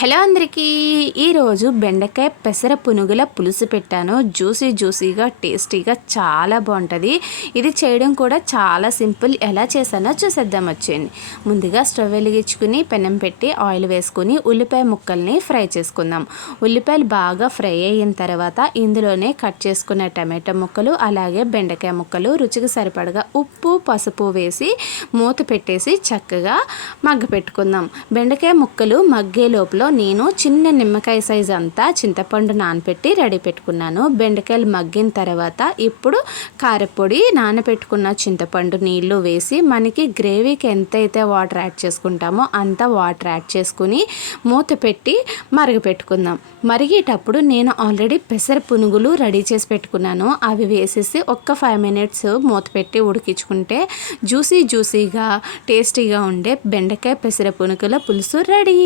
Hello అందరికీ, ఈరోజు బెండకాయ పెసర పునుగుల పులుసు పెట్టాను. జ్యూసీగా టేస్టీగా చాలా బాగుంటుంది. ఇది చేయడం కూడా చాలా సింపుల్. ఎలా చేశానో చూసేద్దాం వచ్చేయండి. ముందుగా స్టవ్ వెలిగించుకుని పెనం పెట్టి ఆయిల్ వేసుకుని ఉల్లిపాయ ముక్కల్ని ఫ్రై చేసుకుందాం. ఉల్లిపాయలు బాగా ఫ్రై అయిన తర్వాత ఇందులోనే కట్ చేసుకున్న టమాటా ముక్కలు అలాగే బెండకాయ ముక్కలు రుచికి సరిపడగా ఉప్పు పసుపు వేసి మూత పెట్టేసి చక్కగా మగ్గ పెట్టుకుందాం. బెండకాయ ముక్కలు మగ్గే లోపల నేను చిన్న నిమ్మకాయ సైజు అంతా చింతపండు నానపెట్టి రెడీ పెట్టుకున్నాను. బెండకాయలు మగ్గిన తర్వాత ఇప్పుడు కారపొడి నానపెట్టుకున్న చింతపండు నీళ్లు వేసి మనకి గ్రేవీకి ఎంతైతే వాటర్ యాడ్ చేసుకుంటామో అంత వాటర్ యాడ్ చేసుకుని మూత పెట్టి మరగపెట్టుకుందాం. మరిగేటప్పుడు నేను ఆల్రెడీ పెసర పునుగులు రెడీ చేసి పెట్టుకున్నాను. అవి వేసేసి ఒక్క 5 minutes మూత పెట్టి ఉడికించుకుంటే జ్యూసీగా టేస్టీగా ఉండే బెండకాయ పెసర పునుగుల పులుసు రెడీ.